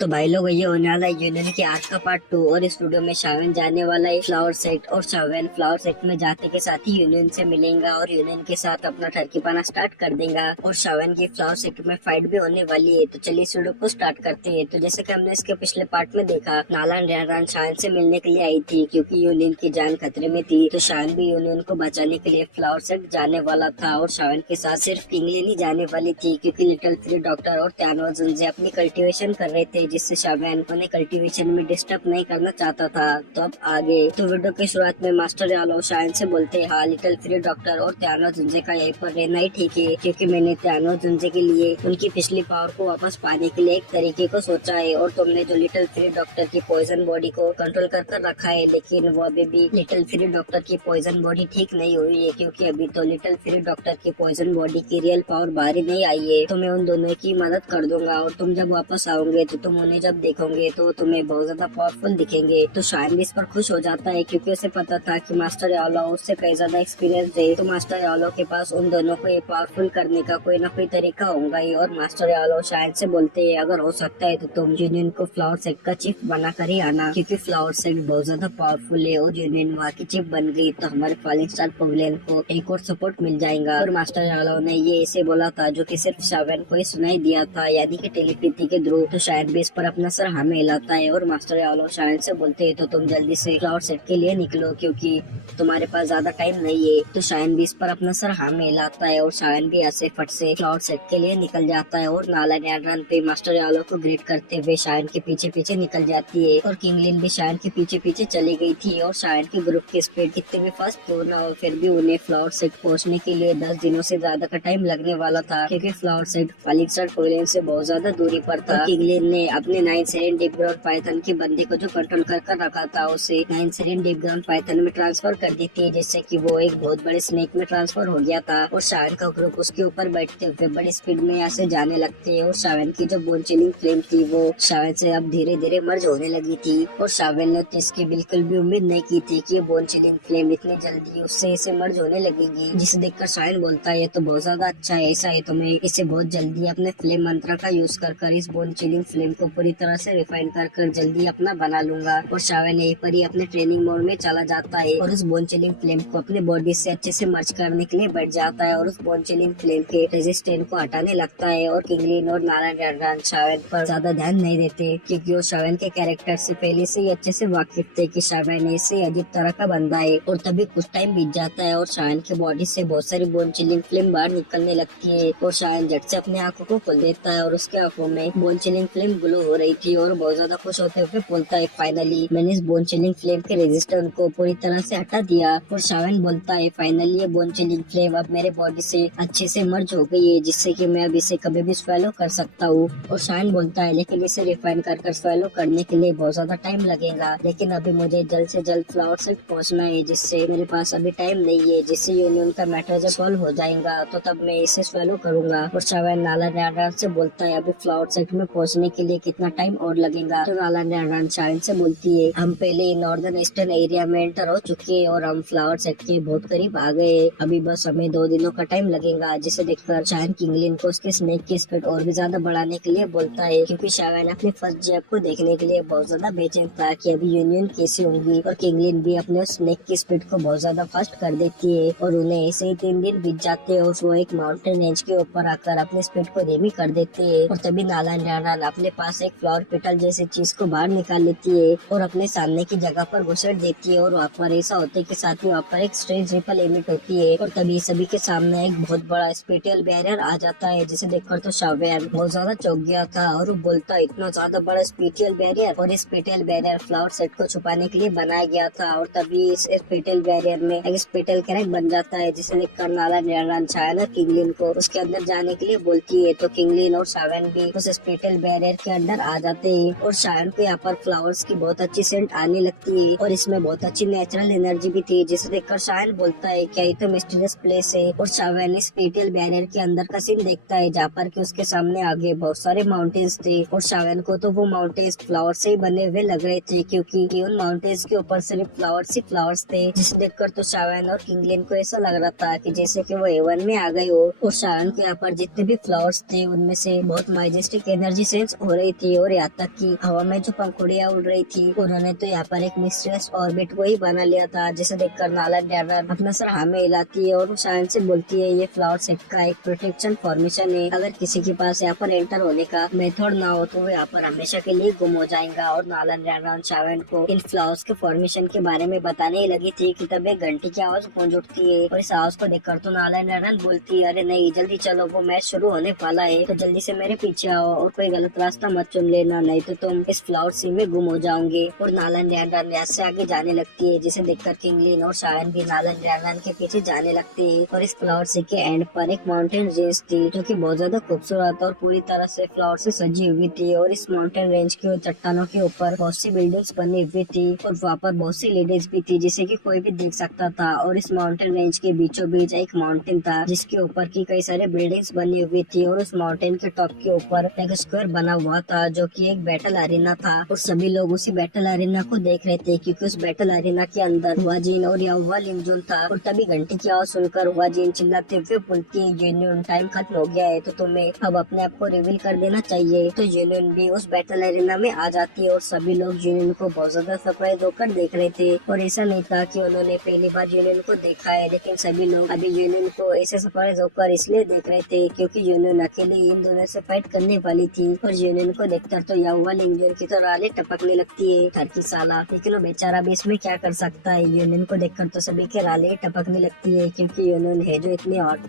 तो भाई लोग ये होने वाला है यूनियन के आर्क का पार्ट 2। और इस वीडियो में शावन जाने वाला है फ्लावर सेट, और शावन फ्लावर सेट में जाते के साथ ही यूनियन से मिलेगा और यूनियन के साथ अपना ठरकी पाना स्टार्ट कर देगा। और शावन की फ्लावर सेट में फाइट भी होने वाली है। तो चलिए इस वीडियो को स्टार्ट करते हैं। तो जैसे कि हमने इसके पिछले पार्ट में देखा, नाला रेहान शावन से मिलने के लिए आई थी क्योंकि यूनियन की जान खतरे में थी। तो शावन भी यूनियन को बचाने के लिए फ्लावर सेट जाने वाला था। और शावन के साथ सिर्फ किंगलिन ही जाने वाली थी क्योंकि लिटिल फ्री डॉक्टर और त्यानो जुनजे अपनी कल्टीवेशन कर रहे थे, जिससे शावन उन्हें कल्टीवेशन में डिस्टर्ब नहीं करना चाहता था। तो अब आगे तो वीडियो की शुरुआत में मास्टर यालो शायन से बोलते हैं, हाँ लिटिल फ्री डॉक्टर और त्यानो जुंजे का यहीं पर रहना ही ठीक है क्योंकि मैंने त्यानो जुंजे के लिए उनकी पिछली पावर को वापस पाने के लिए एक तरीके को सोचा है। और तुमने जो लिटिल फ्री डॉक्टर की पॉइजन बॉडी को कंट्रोल कर रखा है, लेकिन वो अभी भी लिटिल फ्री डॉक्टर की पॉइजन बॉडी ठीक नहीं हुई है क्योंकि अभी तो लिटिल फ्री डॉक्टर की पॉइजन बॉडी की रियल पावर बाहर ही नहीं आई है। तो मैं उन दोनों की मदद कर दूंगा और तुम जब वापस आओगे तो तुम उन्हें जब देखोगे तो तुम्हें बहुत ज्यादा पावरफुल दिखेंगे। तो शायन भी इस पर खुश हो जाता है क्योंकि उसे पता था कि मास्टर यालो उससे कई ज्यादा एक्सपीरियंस है। तो मास्टर यालो के पास उन दोनों को पावरफुल करने का कोई ना कोई तरीका होगा ही। और मास्टर यालो शायन से बोलते हैं, अगर हो सकता है तो तुम यूनियन को फ्लावर सेट का चीफ बना कर ही आना क्योंकि फ्लावर सेट बहुत ज्यादा पावरफुल है और यूनियन वहाँ की चीफ बन गई तो हमारे फॉलिंग स्टार पवेलियन को एक और सपोर्ट मिल जाएगा। और मास्टर यालो ने ये इसे बोला था जो कि सिर्फ शावन को ही सुनाई दिया था, यानी कि टेलीपैथी के थ्रू। तो शायद भी इस पर अपना सर हमें हिलाता है और मास्टर यालो शायन से बोलते हैं, तो तुम जल्दी से फ्लावर सेट के लिए निकलो क्योंकि तुम्हारे पास ज्यादा टाइम नहीं है। तो शायन भी इस पर अपना सर हमें हिलाता है और शायन भी ऐसे फट से फ्लावर सेट के लिए निकल जाता है। और नाला रन पे मास्टर यालो को ग्रीट करते हुए शायन के पीछे पीछे निकल जाती है। और किंगलिन भी शायन के पीछे पीछे चली गई थी। और शायन की ग्रुप की स्पीड कितने भी फास्ट क्यों ना हो, फिर भी उन्हें फ्लावर सेट पहुंचने के लिए 10 दिनों से ज्यादा का टाइम लगने वाला था क्योंकि flower set falling star pavilion से बहुत ज्यादा दूरी पर था। किंगलिन ने अपने 9 सेरेन डीप ग्राउंड पाइथन के बंदे को जो कंट्रोल कर रखा था उसे 9 सेरेन डीप ग्राउंड पाइथन में ट्रांसफर कर दी थी, जिससे कि वो एक बहुत बड़े स्नेक में ट्रांसफर हो गया था। और शावन का ग्रुप उसके ऊपर बैठते हुए बड़ी स्पीड में यहाँ से जाने लगते। और शावन की जो बोन चिलिंग फ्लेम थी वो शावन से अब धीरे धीरे मर्ज होने लगी थी। और शावन ने तो इसकी बिल्कुल भी उम्मीद नहीं की थी कि ये बोन चिलिंग फ्लेम इतनी जल्दी उससे इसे मर्ज होने लगेगी, जिसे देखकर शावन बोलता है, ये तो बहुत ज्यादा अच्छा है, ऐसा है तो मैं इसे बहुत जल्दी अपने फ्लेम मंत्र का यूज कर इस बोन चिलिंग फ्लेम को पूरी तरह से रिफाइन कर जल्दी अपना बना लूंगा। और शावन यहीं पर ही अपने ट्रेनिंग मोड में चला जाता है और उस बोन चिलिंग फ्लेम को अपने बॉडी से अच्छे से मर्ज करने के लिए बैठ जाता है और उस बोन चिलिंग फ्लेम के रेजिस्टेंट को हटाने लगता है। और किंगलिन और नारायण शावन पर ज्यादा ध्यान नहीं देते क्योंकि वो शावन के कैरेक्टर से पहले से ही अच्छे से वाकिफ थे कि शावन ऐसे अजीब तरह का बंदा है। और तभी कुछ टाइम बीत जाता है और शावन की बॉडी से बहुत सारी बोन चिलिंग फ्लेम बाहर निकलने लगती है। और शावन झट से अपने आंखों को खोल देता है और उसके आंखों में बोन चिलिंग फ्लेम ग्लो हो रही थी और बहुत ज्यादा खुश होते हुए बोलता है, फाइनली मैंने इस बोन चिलिंग फ्लेम के रेजिस्टेंस को पूरी तरह से हटा दिया। और शावन बोलता है, फाइनली ये बोन चिलिंग फ्लेम अब मेरे बॉडी से अच्छे से मर्ज हो गई है, जिससे कि मैं अब इसे कभी भी स्वेलो कर सकता हूँ। और शावन बोलता है, लेकिन इसे रिफाइन कर स्वेलो करने के लिए बहुत ज्यादा टाइम लगेगा, लेकिन अभी मुझे जल्द से जल्द फ्लावर सेट पहुँचना है, जिससे मेरे पास अभी टाइम नहीं है, जिससे यूनियन का मैटर जब सॉल्व हो जाएगा तो तब मैं इसे स्वेलो करूंगा। और शावन नाला रैन से बोलता है, अभी फ्लावर सेट में पहुँचने के लिए कितना टाइम और लगेगा। तो नाला रैन शावन से बोलती है, हम पहले नॉर्दर्न ईस्टर्न एरिया में एंटर हो चुके हैं और हम फ्लावर सेट के बहुत करीब आ गए, अभी बस हमें 2 दिनों का टाइम लगेगा। जिसे देखकर शावन किंगलिन को उसके स्नेक की स्पीड और भी ज्यादा बढ़ाने के लिए बोलता है क्योंकि शावन अपने फर्स्ट जैब को देखने के लिए बहुत ज्यादा बेचैन था कि अभी यूनियन कैसी होंगी। और किंगलिन भी अपने स्नेक की स्पीड को बहुत ज्यादा फास्ट कर देती है और उन्हें ऐसे ही 3 दिन बीत जाते हैं और वो एक माउंटेन रेंज के ऊपर आकर अपनी स्पीड को धीमी कर देते हैं। और तभी नाला रैन अपने पास एक फ्लावर पेटल जैसी चीज को बाहर निकाल लेती है और अपने सामने की जगह पर घुसेड़ देती है। और वहाँ पर ऐसा होते के साथ ही वहाँ पर एक स्ट्रेंज रिपल एमिट होती है और तभी सभी के सामने एक बहुत बड़ा स्पेटियल बैरियर आ जाता है, जिसे देखकर तो शावन बहुत ज्यादा चौंक गया था और वो बोलता, इतना ज्यादा बड़ा स्पेटियल बैरियर। और इस स्पेटियल बैरियर फ्लावर सेट को छुपाने के लिए बनाया गया था। और तभी इस स्पेटियल बैरियर में एक स्पेटियल कैरेक्टर बन जाता है, जिसे देखकर नाला रैन शावन किंगलिन को उसके अंदर जाने के लिए बोलती है। तो किंगलिन और शावन भी उस स्पेटियल बैरियर के अंदर आ जाते हैं और शावन को यहाँ पर फ्लावर्स की बहुत अच्छी सेंट आने लगती है और इसमें बहुत अच्छी नेचुरल एनर्जी भी थी, जिसे देखकर शावन बोलता है, क्या ये तो मिस्टीरियस प्लेस है। और शावन स्पेटियल बैरियर के अंदर का सीन देखता है जहाँ पर कि उसके सामने आगे बहुत सारे माउंटेन्स थे और शावन को तो वो माउंटेन्स फ्लावर से ही बने हुए लग रहे थे क्योंकि उन माउंटेन्स के ऊपर सिर्फ फ्लावर्स ही फ्लावर्स थे, जिसे देखकर तो शावन और किंगलिन को ऐसा लग रहा था कि जैसे कि वो हेवन में आ गए हो। और शावन के यहाँ पर जितने भी फ्लावर्स थे उनमें से बहुत मैजेस्टिक एनर्जी सेंस हो रही रही थी और यहाँ तक कि हवा में जो पंखुड़ियाँ उड़ रही थी उन्होंने तो यहाँ पर एक मिस्टीरियस ऑर्बिट को ही बना लिया था, जिसे देखकर नाला डैरन अपना सर हमें हिलाती है और शायन से बोलती है ये फ्लावर सेट का एक प्रोटेक्शन फॉर्मेशन है। अगर किसी के पास यहाँ पर एंटर होने का मेथड ना हो तो वो यहाँ पर हमेशा के लिए गुम हो जाएगा। और नाला डैरन शायन को इन फ्लावर्स के फॉर्मेशन के बारे में बताने ही लगी थी कि तब एक घंटी की आवाज गूंज उठती है और इस आवाज को देखकर तो नाला डैरन बोलती है अरे नहीं जल्दी चलो, वो मैच शुरू होने वाला है, तो जल्दी से मेरे पीछे आओ और कोई गलत रास्ता मत चुन लेना, नहीं तो तुम इस फ्लावर सी में गुम हो जाओगे। और नालन डैरन यहाँ से आगे जाने लगती है, जिसे देखकर किंगलिन और शायन भी नालन डैरन के पीछे जाने लगती है। और इस फ्लावर सी के एंड पर एक माउंटेन रेंज थी जो कि बहुत ज्यादा खूबसूरत और पूरी तरह से फ्लावर से सजी हुई थी। और इस माउंटेन रेंज के चट्टानों के ऊपर बहुत सी बिल्डिंग्स बनी हुई थी और वहाँ पर बहुत सी लेडीज भी थी जिसे कि कोई भी देख सकता था। और इस माउंटेन रेंज के बीचों बीच एक माउंटेन था जिसके ऊपर की कई सारे बिल्डिंग्स बनी हुई थी। और उस माउंटेन के टॉप के ऊपर एक स्क्वायर बना हुआ था जो कि एक बैटल अरीना था और सभी लोग उसी बैटल अरीना को देख रहे थे क्योंकि उस बैटल अरीना के अंदर हुआ जिन और हुआ लिंगजोन था। और तभी घंटी की आवाज सुनकर हुआ जिन चिल्लाते हुए बोलती है यूनियन टाइम खत्म हो गया है तो तुम्हें अब अपने आप को रिवील कर देना चाहिए। तो यूनियन भी उस बैटल अरीना में आ जाती है और सभी लोग यूनियन को बहुत ज्यादा सरप्राइज होकर देख रहे थे। और ऐसा नहीं था कि उन्होंने पहली बार यूनियन को देखा है, लेकिन सभी लोग अभी यूनियन को ऐसे सरप्राइज होकर इसलिए देख रहे थे क्योंकि यूनियन अकेले इन दोनों से फाइट करने वाली थी। और यूनियन को देखकर तो याहुआ लिंगजोन की तो राले टपकने लगती है थरकी साला, लेकिन वो बेचारा भी इसमें क्या कर सकता है। यूनियन को देखकर तो सभी के राले टपकने लगती है क्योंकि यूनियन है जो इतनी हॉट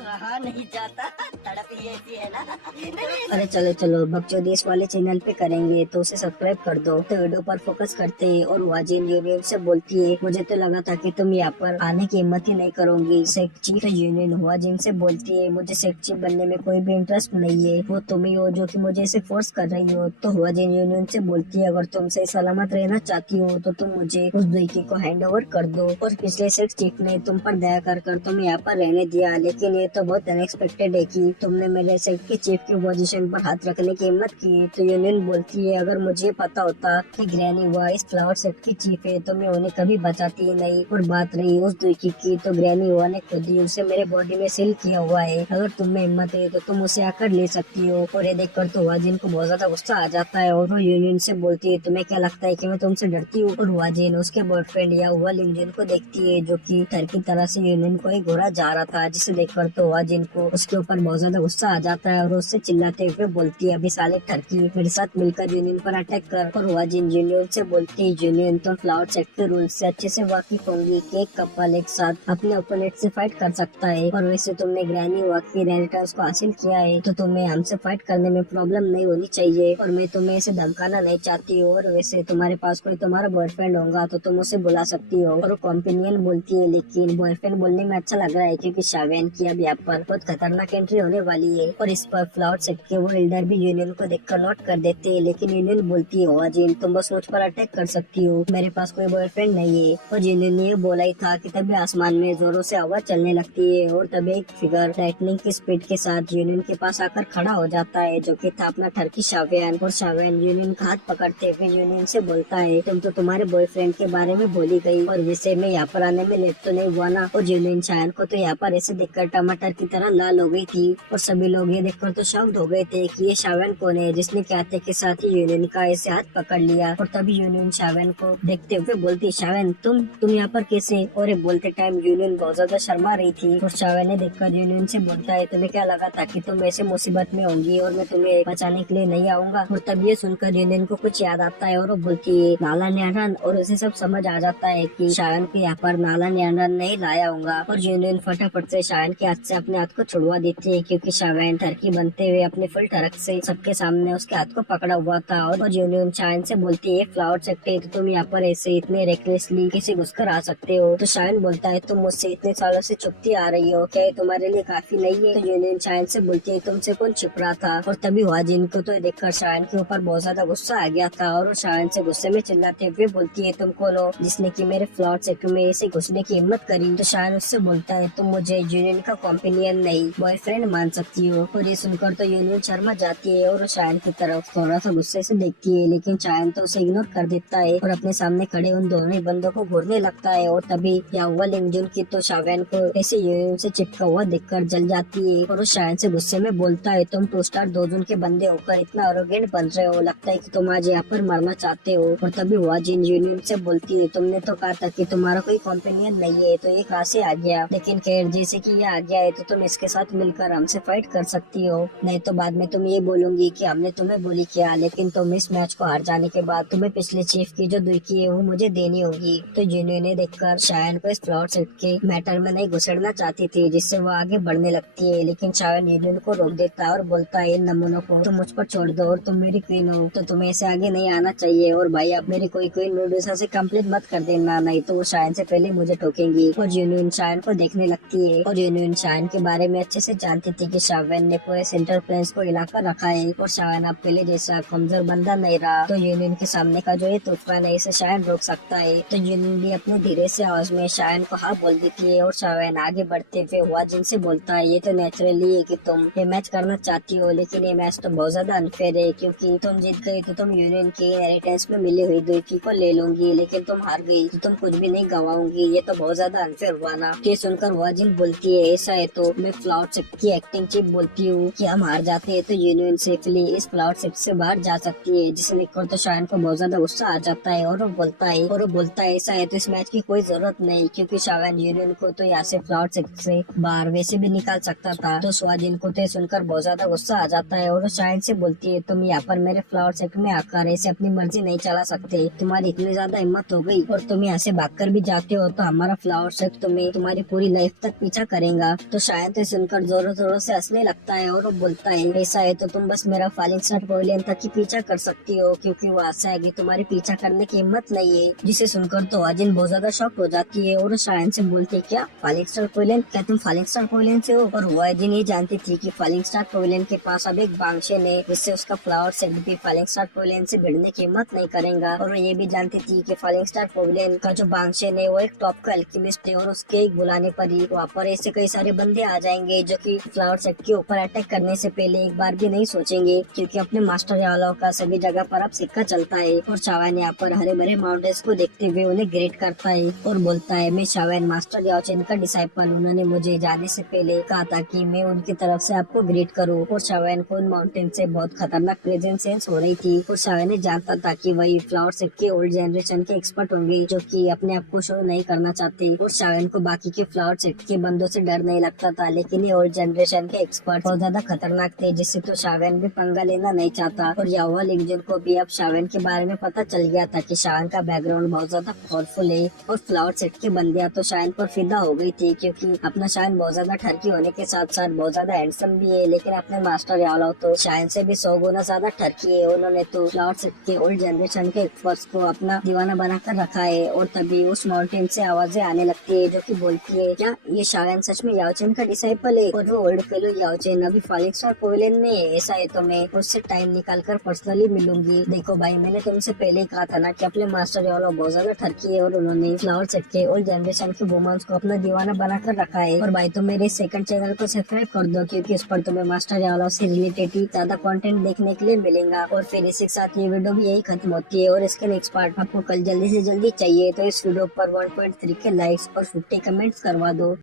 रहा नहीं जाता, तड़प ही ऐसी है ना। अरे चलो चलो बकचोदी इस वाले चैनल पे करेंगे तो उसे सब्सक्राइब कर दो। तो वीडियो पर फोकस करते हैं और वाजिन यूनियन से बोलती है मुझे तो लगा था कि तुम यहाँ पर आने की हिम्मत ही नहीं करोगी सेक्ची। तो यूनियन हुआ जिनसे बोलती है मुझे सेक्ची बनने में कोई भी इंटरेस्ट नहीं है, वो तुम ही हो जो कि मुझे इसे फोर्स कर रही हो। तो हुआ जिन यूनियन से बोलती है अगर तुम सही सलामत रहना चाहती हो तो तुम मुझे उस दुईकी को हैंड ओवर कर दो। और पिछले सेक्स चीफ ने तुम पर दया कर तुम यहाँ पर रहने दिया, लेकिन ये तो बहुत अनएक्सपेक्टेड है कि तुमने मेरे सेक्ट के चीफ की पोजीशन पर हाथ रखने की हिम्मत की। तो यूनियन बोलती है अगर मुझे पता होता कि ग्रैनी हुआ इस फ्लावर सेट की चीफ है तो मैं उन्हें कभी बचाती ही नहीं। और बात रही उस दुईकी की तो ग्रैनी हुआ ने खुद ही उसे मेरे बॉडी में सील किया हुआ है, अगर तुम में हिम्मत है तो तुम उसे आकर ले सकती हो। और ये देखकर तो वाजिन को बहुत ज्यादा गुस्सा आ जाता है और वो यूनियन से बोलती है तुम्हें क्या लगता है कि मैं तुमसे डरती हूँ। और वाजिन उसके बॉयफ्रेंड या हुआ लिंगजन को देखती है जो कि थर की तरह से यूनियन को ही घोड़ा जा रहा था, जिसे देखकर तो वाजिन को उसके ऊपर बहुत ज्यादा गुस्सा आ जाता है और उससे चिल्लाते हुए बोलती है अभी साले टर्की मेरे साथ मिलकर यूनियन पर अटैक कर। और वाजिन यूनियन से बोलती है यूनियन तुम फ्लावर सेट के रूल्स से अच्छे से वाकिफ होंगी कि एक कपल एक साथ अपने ओपोनेंट से फाइट कर सकता है और वैसे तुमने ग्रैनी हुआ की इनहेरिटेंस को हासिल किया है तो तुम्हें हमसे फाइट करने में प्रॉब्लम नहीं होनी चाहिए। और मैं तुम्हें ऐसे धमकाना नहीं चाहती हूँ और वैसे तुम्हारे पास कोई तुम्हारा बॉयफ्रेंड होगा तो तुम उसे बुला सकती हो। और कॉम्पिनियन बोलती है लेकिन बॉयफ्रेंड बोलने में अच्छा लग रहा है क्योंकि शावेन की अब यहाँ पर बहुत खतरनाक एंट्री होने वाली है। और इस पर फ्लावर सेट के वो एल्डर भी यूनियन को देखकर नोट कर देते हैं, लेकिन यूनियन बोलती है वाजिन तुम बस मुझ पर अटैक कर सकती हो, मेरे पास कोई बॉयफ्रेंड नहीं है। और यूनियन ने बोला ही था कि तभी आसमान में जोरों से हवा चलने लगती है और तभी एक फिगर लाइटनिंग की स्पीड के साथ यूनियन के पास आकर खड़ा हो जाता है जो कि था अपना टर्की शावेन। और शावेन यूनियन का हाथ पकड़ते हुए यूनियन से बोलता है तुम तो तुम्हारे बॉयफ्रेंड के बारे में बोली गई और वैसे में यहाँ पर आने में लेट तो नहीं हुआ ना। और यूनियन शायन को तो यहाँ पर ऐसे देखकर टमाटर की तरह लाल हो गई थी और सभी लोग ये देखकर तो शॉक्ड हो गए थे कि ये शावेन कौन है जिसने कहते के साथ ही यूनियन का ऐसे हाथ पकड़ लिया। और तभी यूनियन शावेन को देखते हुए बोलती शावेन तुम यहाँ पर कैसे। और बोलते टाइम यूनियन बहुत ज्यादा शर्मा रही थी और शावेन ने देखकर यूनियन से बोलता है तुम्हें क्या लगा था कि तुम ऐसे मुसीबत में होंगी और मैं तुम्हें बचाने के लिए नहीं आऊंगा। और तब ये सुनकर यूनियन को कुछ याद आता है और वो बोलती है नाला न्यान और उसे सब समझ आ जाता है कि शावेन को यहाँ पर नाला न्यान नहीं लाया होगा। और यूनियन फटाफट से शावेन के हाथ से अपने हाथ को छुड़वा देती है क्योंकि शावेन टर्की बनते हुए अपने फुल टरक से सबके सामने उसके हाथ को पकड़ा हुआ था। और यूनियन शावेन से बोलती है फ्लावर सेक्टर तो तुम यहाँ पर ऐसे इतने रेकलेसली किसी घुसकर आ सकते हो। तो शावेन बोलता है तुम मुझसे इतने सालों से छुपती आ रही हो, क्या ये तुम्हारे लिए काफी नहीं है। तो यूनियन शावेन से बोलती है तुमसे कौन छिप रहा था। और तभी वाजिन को तो देखकर शावेन के ऊपर बहुत ज्यादा गुस्सा आ गया था और शावेन से गुस्से में चिल्लाते हुए बोलती है तुम कौन हो जिसने की मेरे फ्लावर सेक्टर में ऐसे घुसने की हिम्मत करी। तो शावेन उससे बोलता है तुम मुझे यूनियन का कॉम्पिनियन कंपेनियन नहीं बॉयफ्रेंड मान सकती हो। और ये सुनकर तो यूनियन शर्मा जाती है और शायन की तरफ थोड़ा सा गुस्से से देखती है, लेकिन शायन तो उसे इग्नोर कर देता है और अपने सामने खड़े उन दोनों ही बंदों को घूरने लगता है। और तभी याहुआ लिंगजुन की तो शायन को ऐसे यूनियन से चिपका हुआ देखकर जल जाती है और उस शायन से गुस्से में बोलता है, तुम 2 स्टार दोजन के बंदे होकर इतना अरोगेंट बन रहे हो, लगता है कि तुम आज यहाँ पर मरना चाहते हो। और तभी हुआ जिन यूनियन से बोलती है, तुमने तो कहा था कि तुम्हारा कोई कॉम्पेनियन नहीं है, तो ये कहाँ से आ गया? लेकिन खैर जैसे कि ये आ गया है तो तुम इसके साथ मिलकर हमसे फाइट कर सकती हो, नहीं तो बाद में तुम ये बोलूंगी कि हमने तुम्हें बुली किया, लेकिन तुम इस मैच को हार जाने के बाद तुम्हें पिछले चीफ की जो दुखी है वो मुझे देनी होगी। तो यूनियन ने देखकर शायन को इस फ्लॉट सेट के मैटर में नहीं घुसड़ना चाहती थी, जिससे वो आगे बढ़ने लगती है, लेकिन शायन यूनियन को रोक देता है और बोलता है, इन नमूनों को तुम मुझ पर छोड़ दो और तुम मेरी क्वीन हो तो तुम्हें ऐसे आगे नहीं आना चाहिए। और भाई अब मेरी कोई क्वीन मेडुसा से कंप्लेंट मत कर देना, नहीं तो वो शायन से पहले मुझे ठोकेंगी। और यूनियन शायन को देखने लगती है और यूनियन शायन के बारे में अच्छे से जानती थी कि शायन ने पूरे सेंट्रल प्लेन्स को हिलाकर रखा है और शायन अब पहले जैसा कमजोर बंदा नहीं रहा, तो यूनियन के सामने का जो ये तूफान है इसे शायन रोक सकता है। तो यूनियन भी अपने धीरे से आवाज में शायन को हाँ बोल देती है और शायन आगे बढ़ते हुए हुआ जिनसे बोलता है, ये तो नेचुरली है कि तुम ये मैच करना चाहती हो, लेकिन ये मैच तो बहुत ज्यादा अनफेयर है, क्योंकि तुम जीत गई तो तुम यूनियन की इनहेरिटेंस में मिली हुई दुखी को ले लूंगी, लेकिन तुम हार गई तो तुम कुछ भी नहीं गवाऊंगी, ये तो बहुत ज्यादा अनफेयर हुआ ना। ये सुनकर वाजिन बोलती है, ऐसा है तो मैं फ्लावर शिप की एक्टिंग चीफ बोलती हूँ कि हम हार जाते हैं तो यूनियन सेफली इस फ्लावर शिप से बाहर जा सकती है, जिसे देखकर तो शायन को बहुत ज्यादा गुस्सा आ जाता है और वो बोलता है ऐसा है तो इस मैच की कोई जरूरत नहीं, क्योंकि शायन यूनियन को तो यहाँ से फ्लावर शिप से बाहर वैसे भी निकाल सकता था। तो स्वाजिन को तो सुनकर बहुत ज्यादा गुस्सा आ जाता है और शायन से बोलती है, तुम यहाँ पर मेरे फ्लावर सेट में आकर ऐसे अपनी मर्जी नहीं चला सकते, तुम्हारी इतनी ज्यादा हिम्मत हो गई और तुम यहाँ से भागकर भी जाते हो तो हमारा फ्लावर सेट तुम्हें तुम्हारी पूरी लाइफ तक पीछा करेगा। तो शायद तो सुनकर जोरों जोरों से हंसने लगता है और वो बोलता है, ऐसा है तो तुम बस मेरा फॉलिंग स्टार पवेलियन तक ही पीछा कर सकती हो, क्योंकि वो आशा है कि तुम्हारी पीछा करने की हिम्मत नहीं है। जिसे सुनकर तो वाजिन बहुत ज्यादा शॉक हो जाती है और शायन से बोलती है, क्या फॉलिंग स्टार पवेलियन, क्या तुम फॉलिंग स्टार पवेलियन से हो? और वाजिन ये जानती थी कि फॉलिंग स्टार पवेलियन के पास अब एक बांग्शन है, जिससे उसका फ्लावर सेट भी फॉलिंग स्टार पवेलियन से भिड़ने की हिम्मत नहीं करेगा। और वो ये भी जानती थी कि फॉलिंग स्टार पवेलियन का जो बांग्शन है वो एक टॉप का अल्केमिस्ट है और उसके एक बुलाने पर ही वहाँ पर ऐसे कई सारे बंदे आ जाएंगे जो कि फ्लावर सेट के ऊपर अटैक करने से पहले एक बार भी नहीं सोचेंगे, क्योंकि अपने मास्टर यालो का सभी जगह पर अब सिक्का चलता है। और शावन यहाँ पर हरे भरे माउंटेन्स को देखते हुए उन्हें ग्रेट करता है और बोलता है, मैं शावन मास्टर याओचेन का डिसाइपल, उन्होंने मुझे जाने से पहले कहा था कि मैं उनकी तरफ से आपको ग्रेट करूँ। और शावन को उन माउंटेन से बहुत खतरनाक प्रेजेंस सेंस हो रही थी और शावन ने जानता था कि वही फ्लावर सेट के ओल्ड जनरेशन के एक्सपर्ट होंगे जो कि अपने आप को शो नहीं करना चाहते। और शावन को बाकी के फ्लावर सेट के बंदों से डर नहीं लगता था, लेकिन ये ओल्ड जनरेशन के एक्सपर्ट बहुत ज्यादा खतरनाक थे, जिससे तो शावन भी पंगा लेना नहीं चाहता। और याहुआ लिंगजुन को भी अब शावन के बारे में पता चल गया था कि शावन का बैकग्राउंड बहुत ज्यादा पावरफुल है और फ्लावर सेट की बंदियां तो शावन पर फिदा हो गई थी, क्योंकि अपना शावन बहुत ज्यादा ठरकी होने के साथ साथ बहुत ज्यादा हैंडसम भी है, लेकिन अपने मास्टर यालो तो शावन से भी 100 गुना ज्यादा ठरकी है। उन्होंने तो फ्लावर सेट के ओल्ड जनरेशन के एक्सपर्ट्स को अपना दीवाना बनाकर रखा है। और तभी उस माउंटेन से आवाजें आने लगती है जो कि बोलती है, क्या ये शावन सच में याओचेन का डिसाइपल है? और वो ओल्ड फेलो याओचेन अभी फॉलिंग स्टार पवेलियन में है, ऐसा है तो मैं उससे टाइम निकाल कर पर्सनली मिलूंगी। देखो भाई, मैंने तुमसे पहले ही कहा था ना कि अपने मास्टर यालो बहुत ज्यादा ठरकी है और उन्होंने फ्लावर सेट के ओल्ड जनरेशन के वुमेन्स को अपना दीवाना बनाकर रखा है। और भाई तुम मेरे सेकंड चैनल को सब्सक्राइब कर दो, क्योंकि उस पर तुम्हें मास्टर यालो से रिलेटेड ही ज्यादा कंटेंट देखने के लिए मिलेगा। और फिर इसी के साथ ये वीडियो भी यही खत्म होती है और इसके नेक्स्ट पार्ट आपको कल जल्दी से जल्दी चाहिए, तो इस वीडियो पर 1.3 के लाइक्स और 50 कमेंट्स करवा दो।